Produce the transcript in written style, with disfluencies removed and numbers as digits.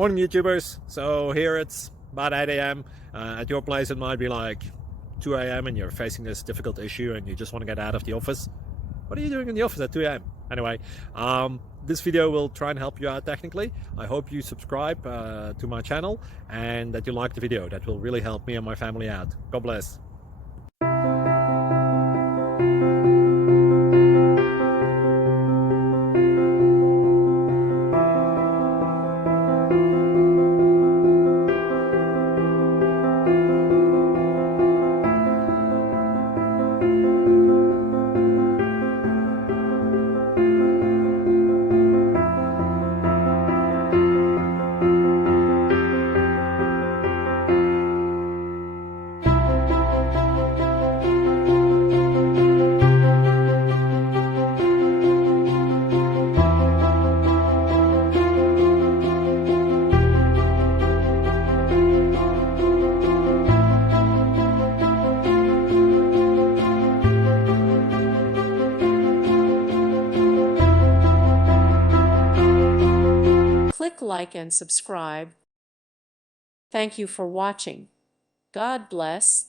Morning YouTubers. So here it's about 8 a.m. At your place it might be like 2 a.m. and you're facing this difficult issue and you just want to get out of the office. What are you doing in the office at 2 a.m.? Anyway, this video will try and help you out technically. I hope you subscribe to my channel and that you like the video. That will really help me and my family out. God bless. Click like and subscribe. Thank you for watching. God bless.